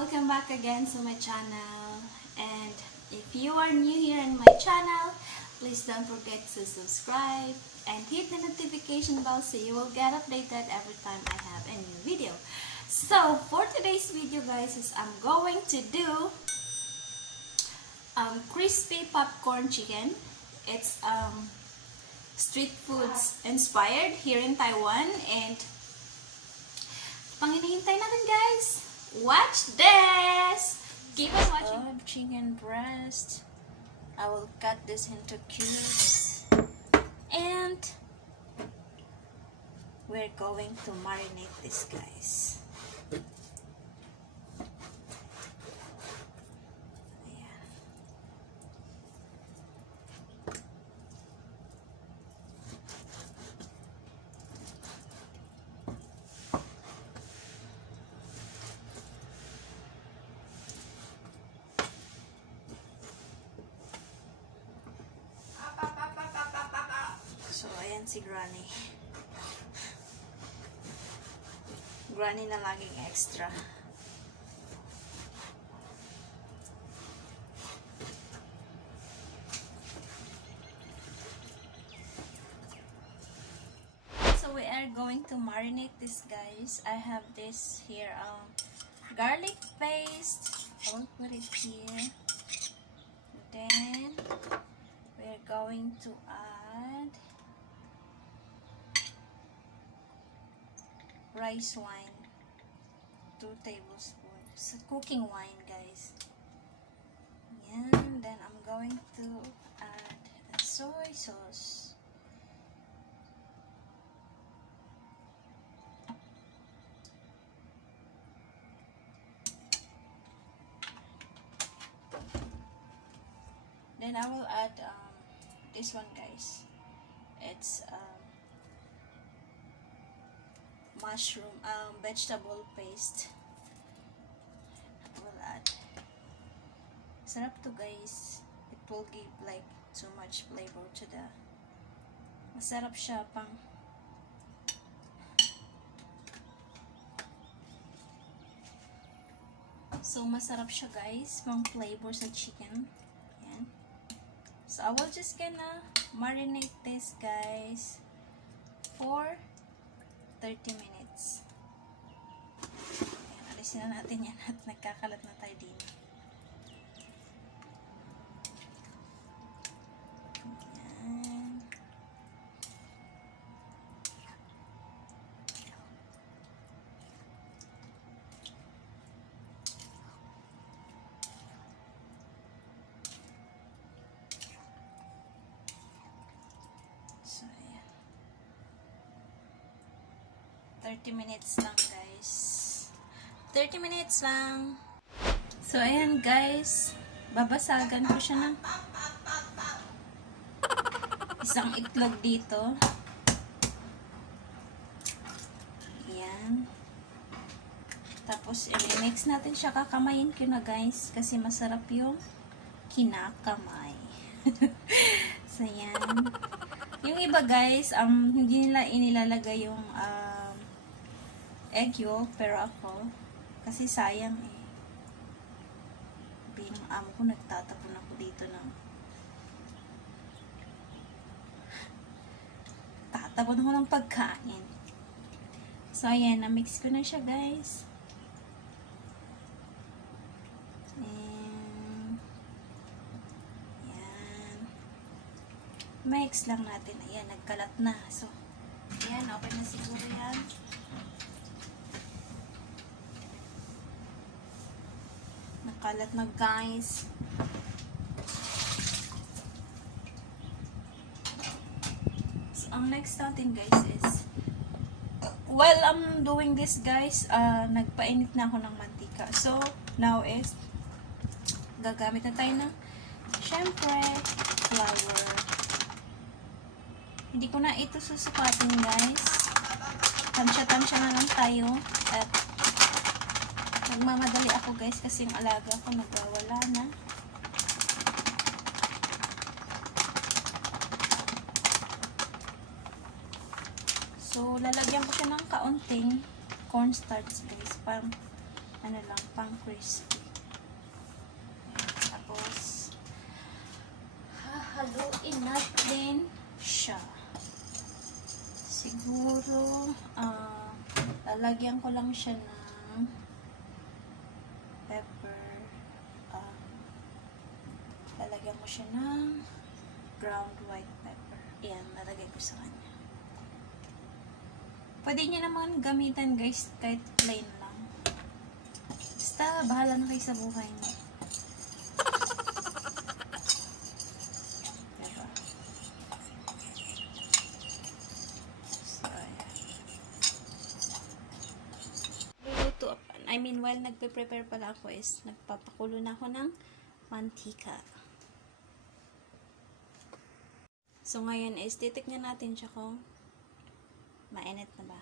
Welcome back again to my channel. And if you are new here in my channel, please don't forget to subscribe and hit the notification bell so you will get updated every time I have a new video. So for today's video guys is I'm going to do crispy popcorn chicken. It's street foods inspired here in Taiwan, and pang hinihintay natin guys. Watch this! Keep on watching. Chicken breast. I will cut this into cubes. And we're going to marinate this guys. So, ayan si Granny. Granny na laging extra. So, we are going to marinate this guys. I have this here, garlic paste. I will put it here. Then, we're going to add rice wine, 2 tablespoons, cooking wine guys. And then I'm going to add a soy sauce. Then I will add this one guys. It's mushroom, vegetable paste. I will add. Sarap to guys. It will give like so much flavor to the. Masarap siya pang. So masarap siya guys pang flavor sa chicken. Yan. So I will just gonna marinate this guys for 30 minutes. Ayan, alisin na natin yan at nagkakalat na tayo din. Ayan. So, ayan. 30 minutes lang guys. 30 minutes lang. So ayan guys, babasagan ko siya ng isang itlog dito. Ayan. Tapos i-mix natin siya, kakamayin ko na guys kasi masarap yung kinakamay. So ayan. Yung iba guys, hindi nila inilalagay yung egg yolk, pero ako kasi sayang eh. Binang amo ko, nagtatapon ako dito ng tatapon ako ng pagkain. So ayan, na-mix ko na siya guys. And ayan, mix lang natin. Ayan, nagkalat na. So ayan, okay na siguro yan. Kalat na guys. So, ang next natin guys is while I'm doing this guys, nagpainit na ako ng mantika. So now is gagamit na tayo ng syempre flour. Hindi ko na ito susukatin guys. Tansya-tansya na lang tayo at nagmamadali ako guys kasi yung alaga ko nagwawala na. So lalagyan ko siya ng kaunting cornstarch guys. Parang ano lang, pang crispy. Tapos, hahaluin natin siya. Siguro, lalagyan ko lang siya ng pepper. Lalagyan ko siya ng ground white pepper. Ayan, lalagay ko sa kanya. Pwede nyo naman gamitan guys, kahit plain lang. Basta, bahala na kayo sa buhay nyo. Diba? So, ayan. Luluto, while nagpe-prepare pala ako is, nagpapakulo na ako ng mantika. So, ngayon is, titiknan natin siya kung mainit na ba.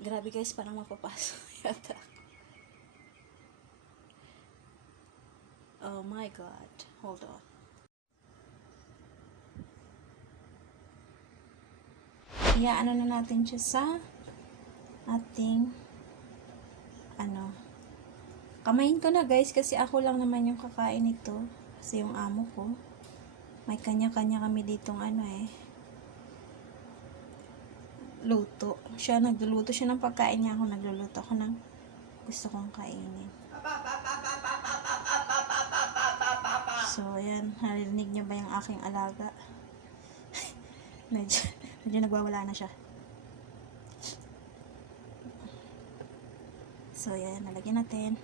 Grabe guys, parang mapapasok yata. Oh my god. Hold on. Ano na natin siya sa ating kamayin ko na guys kasi ako lang naman yung kakain nito. Kasi yung amo ko may kanya-kanya kami ditong luto. Nagluluto siya ng pagkain niya, ako nagluluto ako ng gusto kong kainin. So, ayan. Narinig niyo ba yung aking alaga? medyo nagwawala na siya. So, ayan. Nalagyan natin.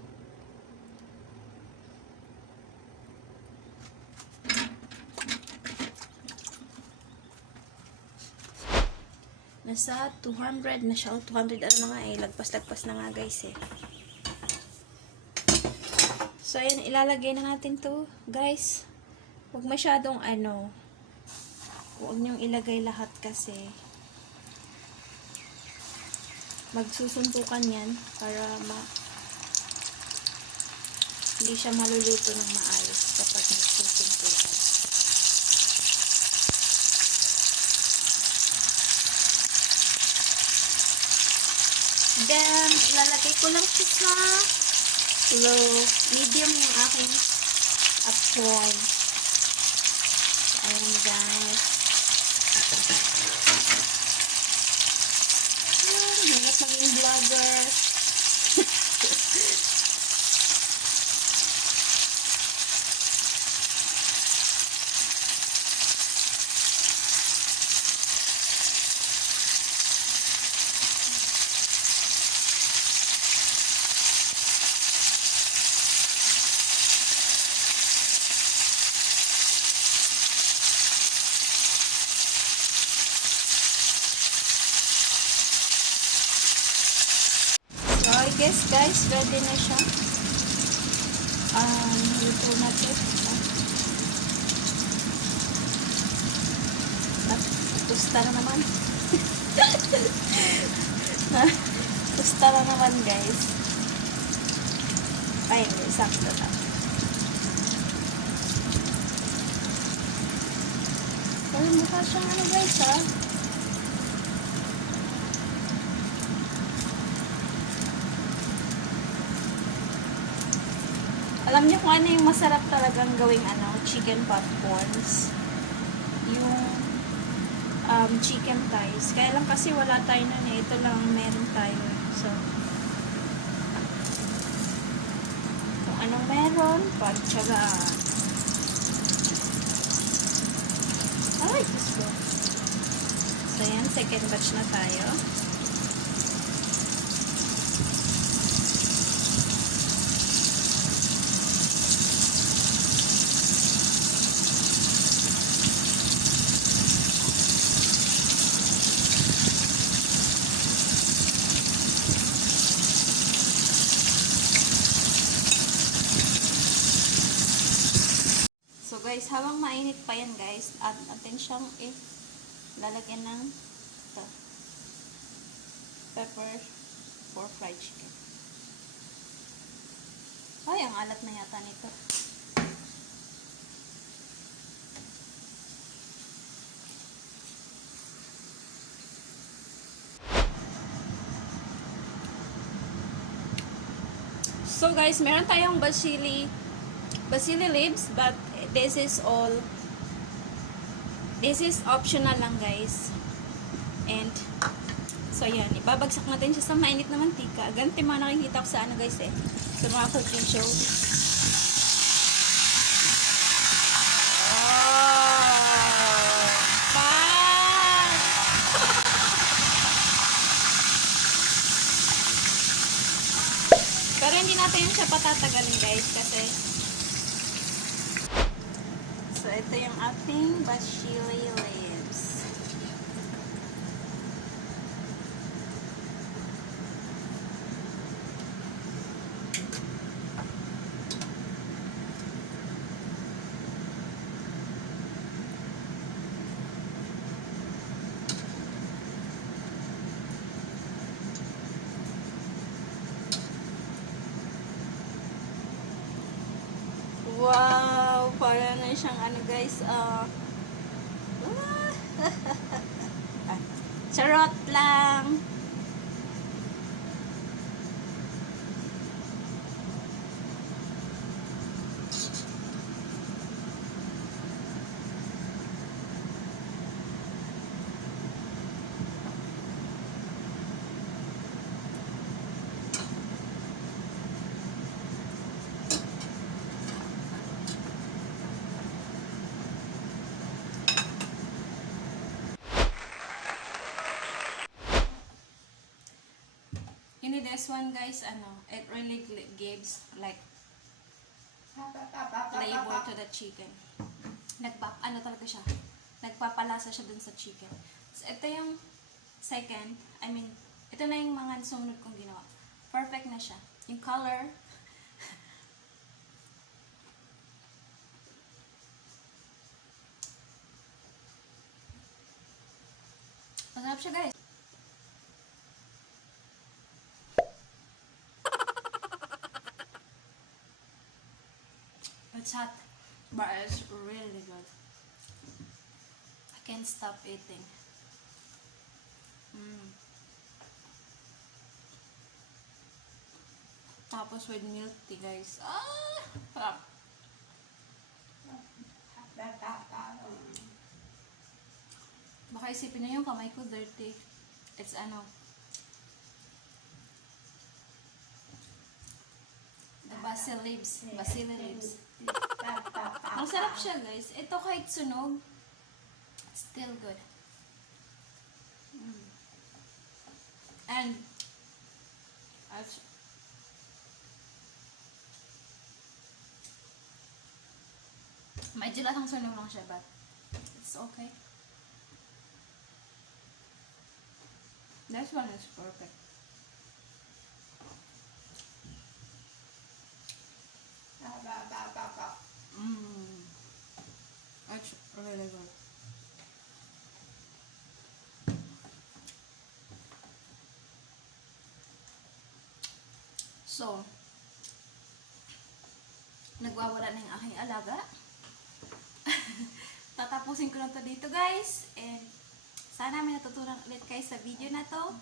Nasa 200 na siya. 200 lagpas-lagpas na nga guys eh. So, ayan, ilalagay na natin to guys. Huwag masyadong huwag niyong ilagay lahat kasi magsusuntukan yan para hindi siya maluluto ng maayos kapag nagsusuntukan. Then, ilalagay ko lang siya sa low, medium yung aking apoy. So, ayan guys. Hirap maging vlogger. I guess guys, ready na siya. Luto na ito. Tusta na naman. Tusta na naman guys. Ay, sakto na. Pero mukha siyang guys ha. Alam niyo kung ano yung masarap talagang gawing chicken popcorns? Yung chicken thighs. Kaya lang kasi wala tayo nun eh. Ito lang meron tayo. So, kung anong meron, pagtsagaan. Ay, Diyos ko. So, yan. Second batch na tayo. Guys, habang mainit pa yan guys, at natin siyang lalagyan ng pepper for fried chicken. Ay, ang alat na yata nito. So guys, meron tayong basili leaves, but this is optional lang guys. And so yan, ibabagsak natin siya sa mainit na mantika. Ganti mga nakikita ko sa ano guys sa mga cooking show. Pero hindi natin siya patatagalin guys kasi so ito yung ating basili leaves. Wow! Para na siyang ano guys, charot lang! This one guys, it really gives like flavor to the chicken. Talaga siya. Nagpapalasa siya dun sa chicken. So, ito yung second, ito na yung mga sumunod kong ginawa. Perfect na siya. Yung color, masarap siya guys. It's hot, but it's really good. I can't stop eating. Tapos with milk tea, guys. Baka isipin na yung kamay ko dirty. It's the basil leaves. Ang sarap siya guys. Ito kahit sunog, still good. And medyo lasang sunog lang siya, but it's okay. This one is perfect. It's really good. So, nagwawala na yung aking alaga. Tatapusin ko lang to dito guys. And sana may natutunan ulit kayo sa video na to.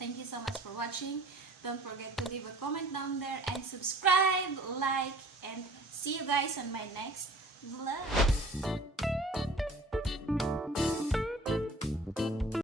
Thank you so much for watching. Don't forget to leave a comment down there and subscribe, like, and see you guys on my next vlog.